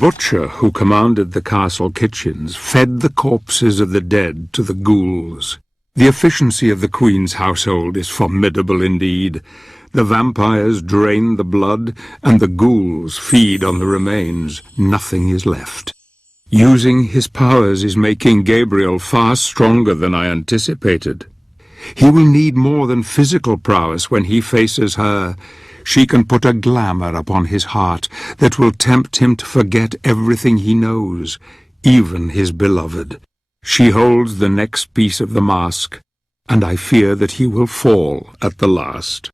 butcher who commanded the castle kitchens fed the corpses of the dead to the ghouls. The efficiency of the Queen's household is formidable indeed. The vampires drain the blood, and the ghouls feed on the remains. Nothing is left. Using his powers is making Gabriel far stronger than I anticipated. He will need more than physical prowess when he faces her. She can put a glamour upon his heart that will tempt him to forget everything he knows, even his beloved. She holds the next piece of the mask, and I fear that he will fall at the last.